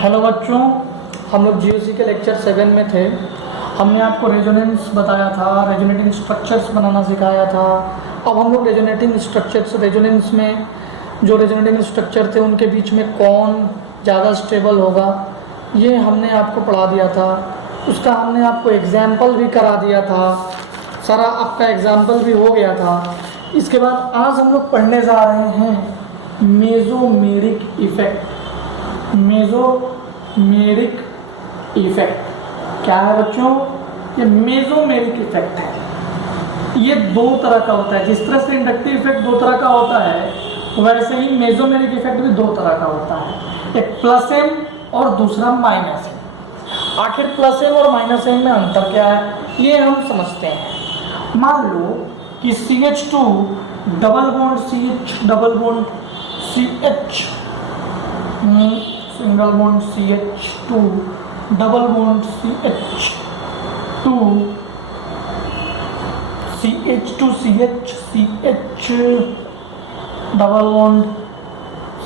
Hello बच्चों, हम लोग जीओसी के लेक्चर 7 में थे। हमने आपको रेजोनेंस बताया था, रेजोनेटिंग स्ट्रक्चर्स बनाना सिखाया था। अब हम लोग रेजोनेटिंग स्ट्रक्चर्स, रेजोनेंस में जो रेजोनेटिंग स्ट्रक्चर थे उनके बीच में कौन ज़्यादा स्टेबल होगा ये हमने आपको पढ़ा दिया था। उसका हमने आपको एग्जाम्पल भी करा दिया था, सारा आपका एग्जाम्पल भी हो गया था। इसके बाद आज हम लोग पढ़ने जा रहे हैं मेसोमेरिक इफेक्ट। मेसोमेरिक इफेक्ट क्या है बच्चों? ये मेसोमेरिक इफेक्ट है। ये दो तरह का होता है। जिस तरह से इंडक्टिव इफेक्ट दो तरह का होता है वैसे ही मेसोमेरिक इफेक्ट भी दो तरह का होता है, एक प्लस एम और दूसरा माइनस एम। आखिर प्लस एम और माइनस एम में अंतर क्या है ये हम समझते हैं। मान लो कि CH2 double bond CH double bond CH single bond CH2 double bond CH2 CH double bond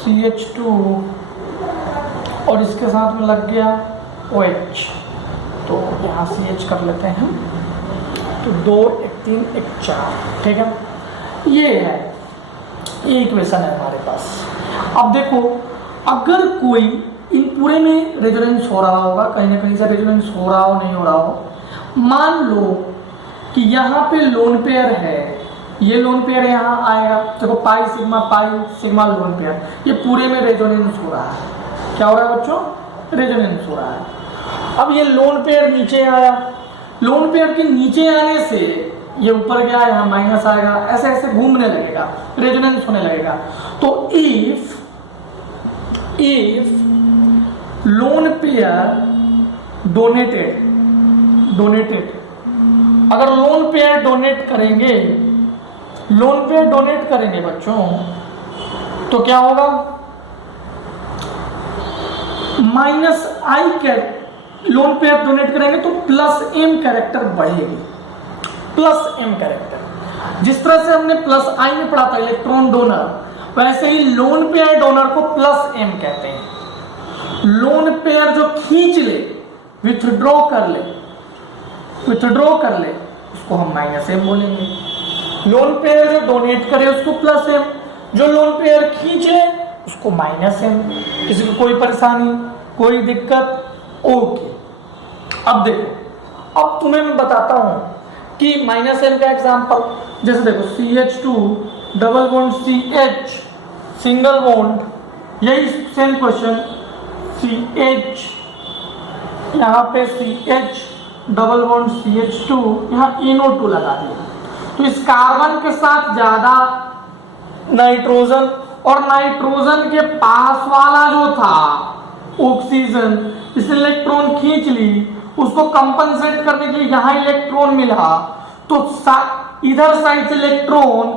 CH2 और इसके साथ में लग गया OH। तो यहाँ CH कर लेते हैं हम। तो 2 1 3 1 4, ठीक है। ये है, ये इक्वेशन है हमारे पास। अब देखो, अगर कोई इन पूरे में रेजोनेंस हो रहा होगा, कहीं ना कहीं से रेजोनेंस हो रहा हो, नहीं हो रहा हो। मान लो कि यहाँ पे लोन पेयर है, ये लोन पेयर यहाँ आएगा। देखो पाई सिग्मा लोन पेयर, ये पूरे में रेजोनेंस हो रहा है। क्या हो रहा है बच्चों? रेजोनेंस हो रहा है। अब ये लोन पेयर नीचे आया, लोन पेयर के नीचे आने से ये ऊपर गया, यहाँ माइनस आएगा, ऐसे ऐसे घूमने लगेगा, रेजोनेंस होने लगेगा। तो इफ लोन पेयर डोनेटेड, अगर लोन पेयर डोनेट करेंगे बच्चों, तो क्या होगा? माइनस आई लोन पेयर डोनेट करेंगे तो प्लस एम कैरेक्टर बढ़ेगी। प्लस एम कैरेक्टर, जिस तरह से हमने प्लस आई में पढ़ा था इलेक्ट्रॉन डोनर, वैसे ही लोन पेयर डोनर को प्लस एम कहते हैं। लोन पेयर जो खींच ले, विथड्रॉ कर ले, उसको हम माइनस एम बोलेंगे। लोन पेयर जो डोनेट करे उसको प्लस एम, जो लोन पेयर खींच ले उसको माइनस एम। किसी को कोई परेशानी, कोई दिक्कत? ओके। अब देखो, अब तुम्हें मैं बताता हूं कि माइनस एम का एग्जांपल। जैसे देखो CH2 double bond CH single bond, यही सेम क्वेश्चन, CH यहाँ पे CH डबल बॉन्ड CH2, यहाँ NO2 लगा दिया। तो इस कार्बन के साथ ज्यादा नाइट्रोजन, और नाइट्रोजन के पास वाला जो था ऑक्सीजन, इस इलेक्ट्रॉन खींच ली, उसको कंपनसेट करने के लिए यहाँ इलेक्ट्रॉन मिला। तो इधर साइड से इलेक्ट्रॉन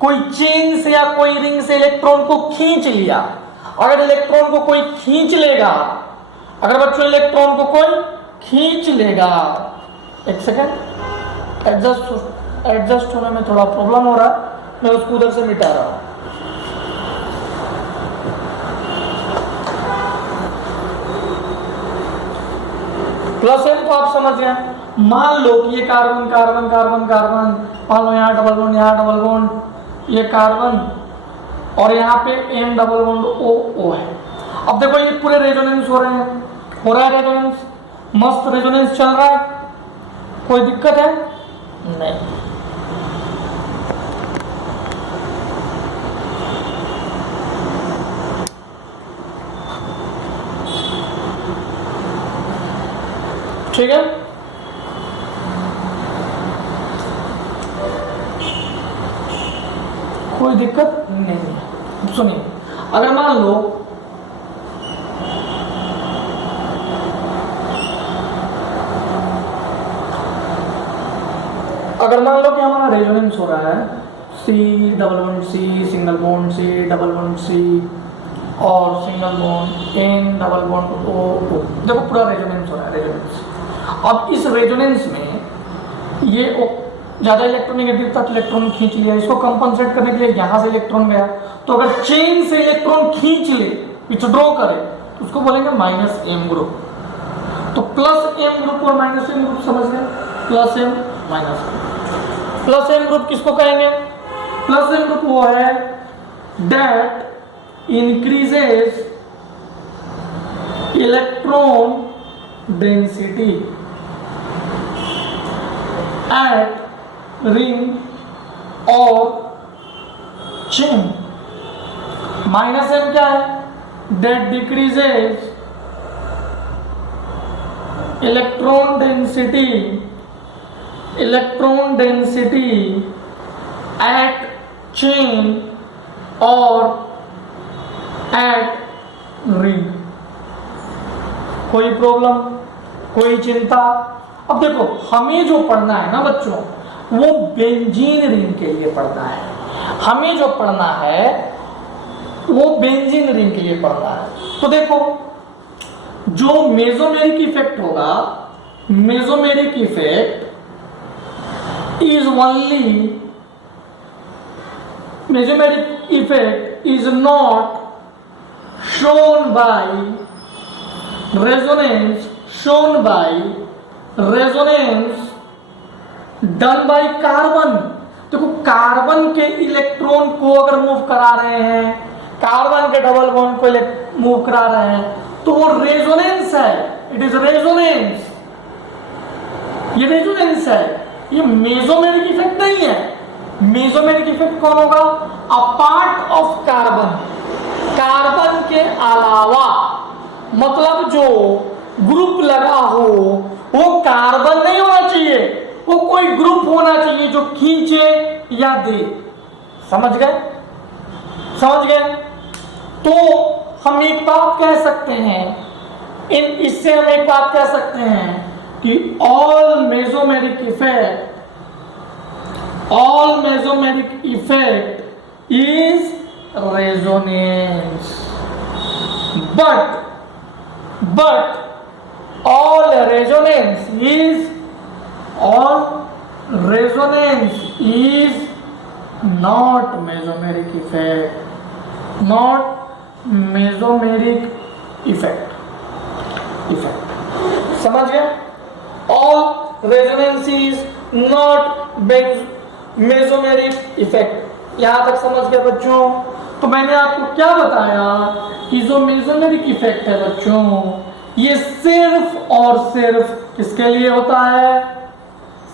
कोई चेन से या कोई रिंग से इलेक्ट्रॉन को खींच लिया। अगर इलेक्ट्रॉन को कोई खींच लेगा, अगर बच्चों इलेक्ट्रॉन को कोई खींच लेगा, एक सेकेंड, एडजस्ट होने में थोड़ा प्रॉब्लम हो रहा है, मैं उसको उधर से मिटा रहा हूं। प्लस एम तो आप समझ गए। मान लो कि ये कार्बन, मान लो यहाँ डबल बॉन्ड, ये कार्बन, और यहाँ पे एम डबल बॉन्ड O है। अब देखो ये पूरे रेजोनेंस हो रहे हैं, हो रहा है रेजोनेंस, मस्त रेजोनेंस चल रहा है। कोई दिक्कत है? नहीं। ठीक है। कोई दिक्कत नहीं है। सुनिए, अगर मान लो कि हमारा रेजोनेंस हो रहा है C double bond C single bond C double bond C और single bond N double bond O। देखो पूरा रेजोनेंस हो रहा है, रेजोनेंस। अब इस रेजोनेंस में ये ज्यादा इलेक्ट्रोनेगेटिव तक इलेक्ट्रॉन खींच लिया, इसको कंपनसेट करने के लिए यहां से इलेक्ट्रॉन गया। तो अगर चेन से इलेक्ट्रॉन खींच ले, विथड्रॉ करे, उसको बोलेंगे माइनस एम ग्रुप। तो प्लस एम ग्रुप और माइनस एम ग्रुप समझ गए, plus M minus M. Plus M group किसको कहेंगे? प्लस एम ग्रुप वो है that increases electron density at ring और चेन। माइनस एम क्या है? That decreases electron density at chain और एट रिंग। कोई प्रॉब्लम, कोई चिंता? अब देखो हमें जो पढ़ना है ना बच्चों, वो बेंजीन रिंग के लिए पढ़ना है। हमें जो पढ़ना है वो बेंजीन रिंग के लिए पढ़ना है। तो देखो जो मेसोमेरिक इफेक्ट होगा, mesomeric effect is not shown by resonance done by carbon. देखो कार्बन के इलेक्ट्रॉन को अगर मूव करा रहे हैं, कार्बन के डबल बॉन्ड को मूव करा रहे हैं, तो वो रेजोनेंस है। इट इज रेजोनेंस, ये रेजोनेंस है, ये मेसोमेरिक इफेक्ट नहीं है। मेसोमेरिक इफेक्ट कौन होगा? A part of carbon, carbon के अलावा, मतलब जो ग्रुप लगा हो वो कार्बन नहीं होना चाहिए, वो कोई ग्रुप होना चाहिए जो खींचे या दे। समझ गए? समझ गए? तो हम एक बात कह सकते हैं, इससे हम एक बात कह सकते हैं कि all mesomeриc effect is resonance, but all resonance is not mesomeric effect। समझ गए? all resonance is not mesomeric effect। यहां तक समझ गए बच्चों? तो मैंने आपको क्या बताया कि जो मेसोमेरिक इफेक्ट है बच्चों, ये सिर्फ और सिर्फ किसके लिए होता है?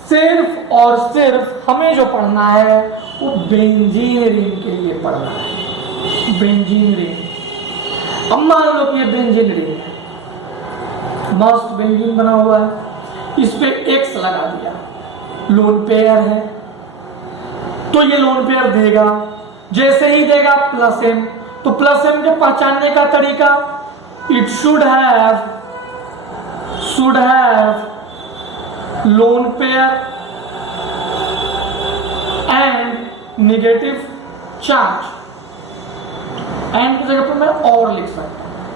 सिर्फ और सिर्फ हमें जो पढ़ना है वो बेंजीन रिंग के लिए पढ़ना है। Benzene ring. अब मान लो कि ये बेंजीन रिंग है, मस्त बेंजीन बना हुआ है, इस पे एक्स लगा दिया, लोन पेयर है, तो ये लोन पेयर देगा। जैसे ही देगा प्लस एम, तो प्लस एम के पहचानने का तरीका, it should have lone pair and negative charge. And की जगह पर मैं और लिख सकता हूं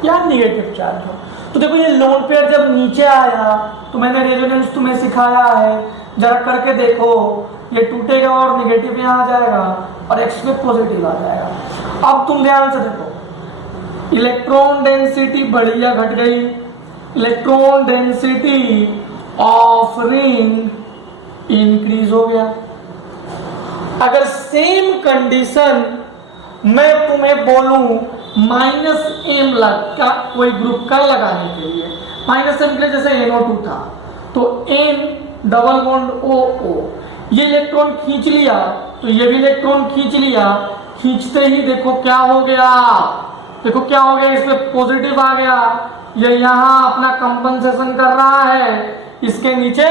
या नेगेटिव चार्ज हो। तो देखो ये लोन पेयर जब नीचे आया तो मैंने रेजोनेंस तुम्हें सिखाया है, जरा करके देखो, ये टूटेगा और नेगेटिव यहाँ आ जाएगा और एक्स में पॉजिटिव आ जाएगा। अब तुम ध्यान से देखो, इलेक्ट्रॉन डेंसिटी बढ़ी या घट गई? Electron density of ring increase हो गया। अगर सेम कंडीशन मैं तुम्हें बोलूं माइनस एम का कोई ग्रुप का लगाने के लिए, माइनस एम के लिए जैसे NO2 था, तो N डबल बॉन्ड OO, ये इलेक्ट्रॉन खींच लिया तो ये भी इलेक्ट्रॉन खींच लिया। खींचते ही देखो क्या हो गया, देखो क्या हो गया, इसमें पॉजिटिव आ गया, ये यहाँ अपना कंपनसेशन कर रहा है, इसके नीचे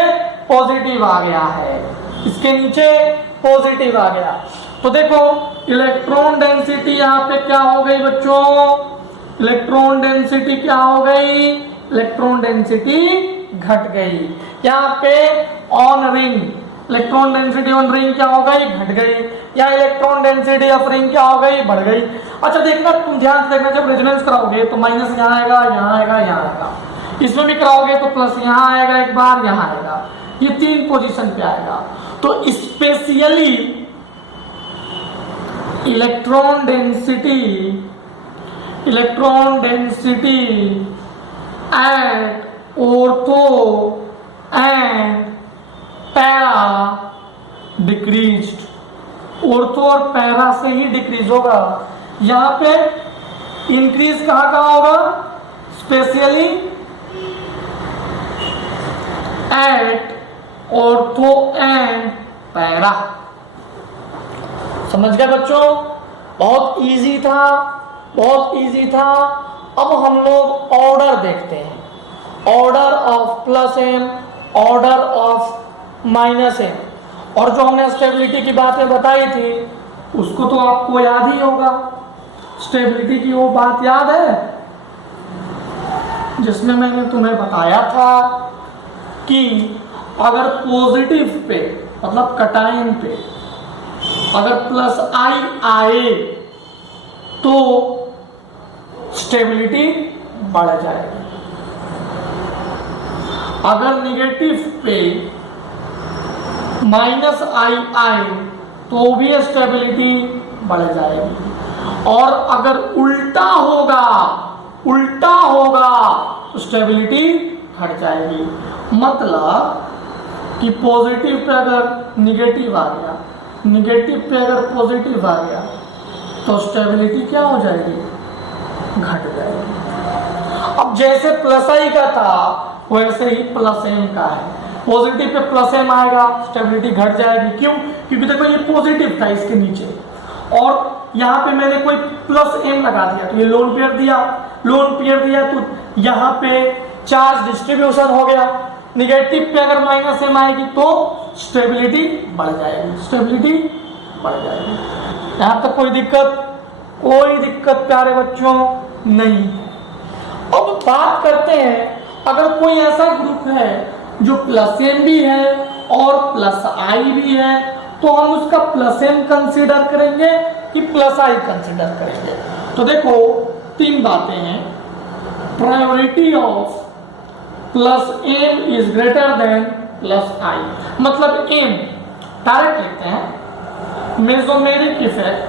पॉजिटिव आ गया है, इसके नीचे पॉजिटिव आ गया। तो देखो इलेक्ट्रॉन डेंसिटी यहाँ पे क्या हो गई बच्चों? इलेक्ट्रॉन डेंसिटी क्या हो गई? इलेक्ट्रॉन डेंसिटी घट गई। यहाँ पे on ring electron density on ring क्या हो गई? घट गई। या इलेक्ट्रॉन डेंसिटी ऑफ रिंग क्या हो गई? बढ़ गई। अच्छा देखना, तुम ध्यान से देखना, जब रेजोनेंस कराओगे तो माइनस यहाँ आएगा, यहाँ आएगा, यहाँ आएगा, इसमें भी कराओगे तो प्लस यहाँ आएगा, एक बार यहाँ आएगा, ये तीन पोजीशन पे आएगा। तो specially electron density electron density eight ortho and para decreased. Ortho और पैरा से ही डिक्रीज होगा। यहां पे इंक्रीज कहां कहां होगा? Specially at ortho and para. समझ गए बच्चों? बहुत इजी था, बहुत इजी था। अब हम लोग ऑर्डर देखते हैं, order of plus M, order of minus M. और जो हमने स्टेबिलिटी की बातें बताई थी उसको तो आपको याद ही होगा। स्टेबिलिटी की वो बात याद है जिसमें मैंने तुम्हें बताया था कि अगर पॉजिटिव पे मतलब कटायन पे अगर प्लस आई आए तो स्टेबिलिटी बढ़ जाएगी, अगर निगेटिव पे माइनस आई आए तो भी स्टेबिलिटी बढ़ जाएगी, और अगर उल्टा होगा तो स्टेबिलिटी घट जाएगी। मतलब कि पॉजिटिव पे अगर निगेटिव आ गया, निगेटिव पे अगर पॉजिटिव आ गया तो स्टेबिलिटी क्या हो जाएगी? घट जाएगी। अब जैसे प्लस आई का था वैसे ही प्लस एम का है। पॉजिटिव पे प्लस एम आएगा, स्टेबिलिटी घट जाएगी। क्यों? क्योंकि देखो ये पॉजिटिव था इसके नीचे और यहाँ पे मैंने कोई प्लस एम लगा दिया तो ये लोन पेयर दिया, लोन पेयर दिया तो यहाँ पे चार्ज डिस्ट्रीब्यूशन हो गया। निगेटिव पे अगर माइनस एम आएगी तो स्टेबिलिटी बढ़ जाएगी, स्टेबिलिटी बढ़ जाएगी। यहाँ तक कोई दिक्कत प्यारे बच्चों नहीं है। अब बात करते हैं अगर कोई ऐसा ग्रुप है जो प्लस एम भी है और प्लस आई भी है तो हम उसका प्लस एम कंसीडर करेंगे कि प्लस आई कंसीडर करेंगे। तो देखो तीन बातें हैं। Priority of plus M is greater than plus I, मतलब एम डायरेक्ट लिखते हैं mesomeric effect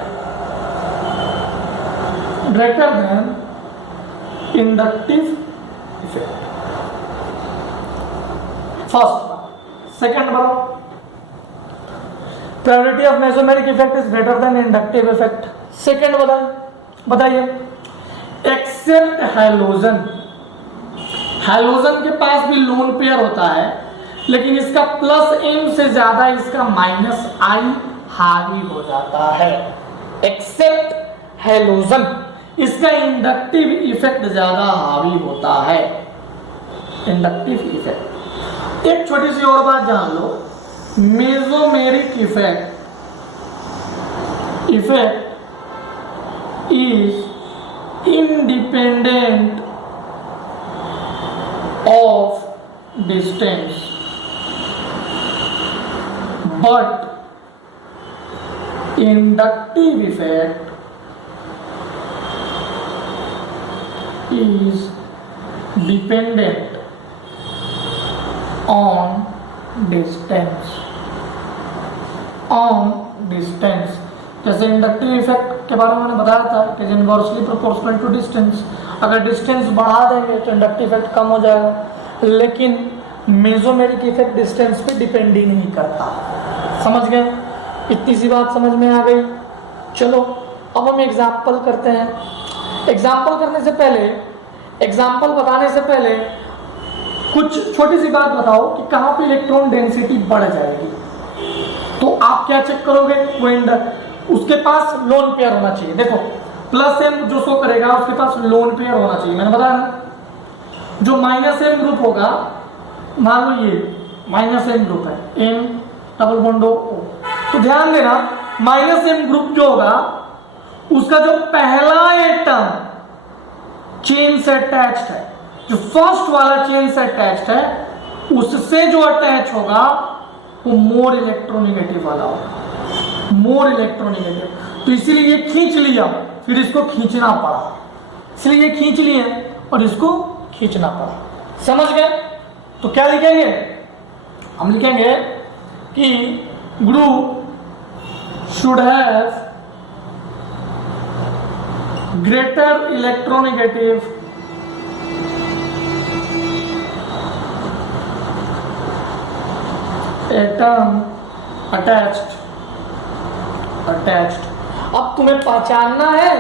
greater than inductive effect. First, second बताओ। Priority of mesomeric effect is greater than inductive effect. Second बताइए। एक्सेप्ट हैलोजन, हैलोजन के पास भी lone pair होता है लेकिन इसका प्लस एम से ज्यादा इसका माइनस आई हावी हो जाता है। एक्सेप्ट हैलोजन, इसका इंडक्टिव इफेक्ट ज्यादा हावी होता है, इंडक्टिव इफेक्ट। एक छोटी सी और बात जान लो, mesomeric effect is independent of distance, but inductive effect is dependent on distance. जैसे इंडक्टिव इफेक्ट के बारे में मैंने बताया था कि इनवर्सली प्रोपोर्शनल टू डिस्टेंस, अगर डिस्टेंस बढ़ा देंगे तो इंडक्टिव इफेक्ट कम हो जाएगा, लेकिन मेसोमेरिक इफेक्ट डिस्टेंस पे डिपेंड ही नहीं करता। समझ गए? इतनी सी बात समझ में आ गई। चलो अब हम एग्जाम्पल करते हैं। एग्जाम्पल करने से पहले, एग्जाम्पल बताने से पहले कुछ छोटी सी बात बताओ कि कहाँ पे इलेक्ट्रॉन डेंसिटी बढ़ जाएगी। तो आप क्या चेक करोगे? वो उसके पास लोन पेयर होना चाहिए। देखो प्लस एम जो शो करेगा उसके पास लोन पेयर होना चाहिए, मैंने बताया ना। जो माइनस एम ग्रुप होगा, मान लो ये माइनस एम ग्रुप है, एम डबल बॉन्ड ओ, तो ध्यान देना माइनस एम ग्रुप जो होगा उसका जो पहला एटम चेन से अटैच्ड है, जो फर्स्ट वाला चेन से अटैच्ड है, उससे जो अटैच होगा वो मोर इलेक्ट्रोनेगेटिव वाला होगा, मोर इलेक्ट्रोनेगेटिव। तो इसीलिए ये खींच लिया, फिर इसको खींचना पड़ा, इसलिए ये खींच लिया और इसको खींचना पड़ा। समझ गए? तो क्या लिखेंगे? हम लिखेंगे कि group should have greater electronegative atom attached. अब तुम्हें पहचानना है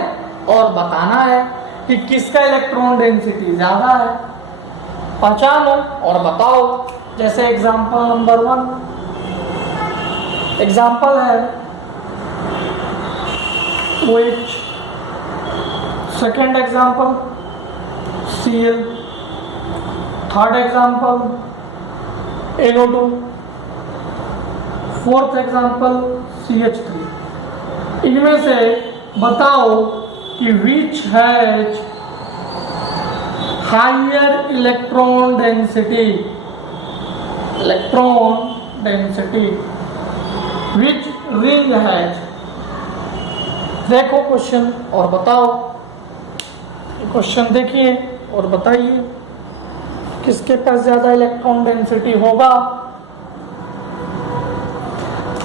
और बताना है कि किसका इलेक्ट्रॉन डेंसिटी ज्यादा है। पहचानो और बताओ। जैसे एग्जांपल नंबर 1, एग्जांपल है OH, second example Cl, third example NO2, fourth example CH3। इनमें से बताओ कि which has higher electron density, which ring has. देखो क्वेश्चन और बताओ। क्वेश्चन देखिए और बताइए किसके पास ज्यादा इलेक्ट्रॉन डेंसिटी होगा।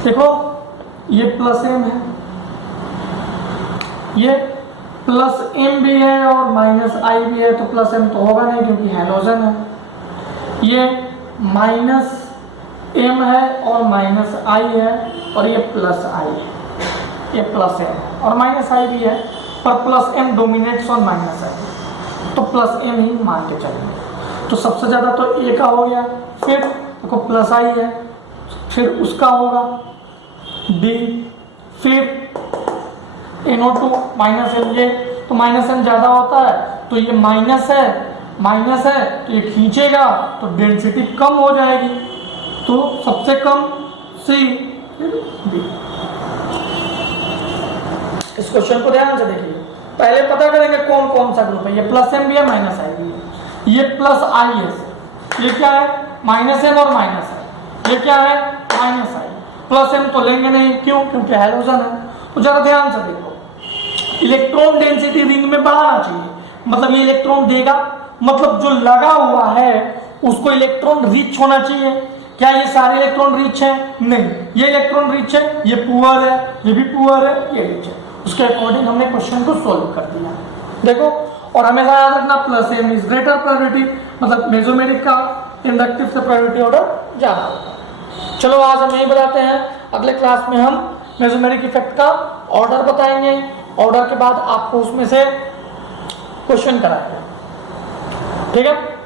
देखो ये प्लस एम है, ये प्लस एम भी है और माइनस आई भी है, तो प्लस एम तो होगा नहीं क्योंकि हैलोजन है। ये माइनस एम है और माइनस आई है, और ये प्लस आई है। ये प्लस एम है और माइनस आई भी है, पर plus M dominates on minus I, तो प्लस एम ही मान के चलेंगे। तो सबसे ज्यादा तो ए का हो गया, फिर देखो प्लस आई है, फिर उसका होगा डी, फिर NO2 माइनस एम। ये तो माइनस एम ज्यादा होता है, तो ये माइनस है तो ये खींचेगा तो डेंसिटी कम हो जाएगी, तो सबसे कम सी, डी। इस क्वेश्चन को ध्यान से देखिए। पहले पता करेंगे कौन कौन सा ग्रुप है। ये प्लस एम भी है, माइनस आई भी है। ये प्लस आई है, ये क्या है, माइनस एम और माइनस आई। ये क्या है, माइनस आई। प्लस एम तो लेंगे नहीं, क्यों, क्योंकि हैलोजन है। तो जरा ध्यान से देखो, इलेक्ट्रॉन डेंसिटी रिंग में बढ़ाना चाहिए, मतलब ये इलेक्ट्रॉन देगा, मतलब जो लगा हुआ है उसको इलेक्ट्रॉन रिच होना चाहिए। क्या ये सारे इलेक्ट्रॉन रिच है? नहीं, ये इलेक्ट्रॉन रिच है, ये पुअर है, ये भी पुअर है, ये रिच है। उसके अकॉर्डिंग हमने क्वेश्चन को सोल्व कर दिया। देखो, और हमेशा याद रखना plus M is greater priority, मतलब मेसोमेरिक का इंडक्टिव से प्रायोरिटी ऑर्डर ज्यादा होता है। चलो आज हम यही बताते हैं, अगले क्लास में हम मेसोमेरिक इफेक्ट का ऑर्डर बताएंगे। ऑर्डर के बाद आपको उसमें से क्वेश्चन कराएंगे। ठीक है।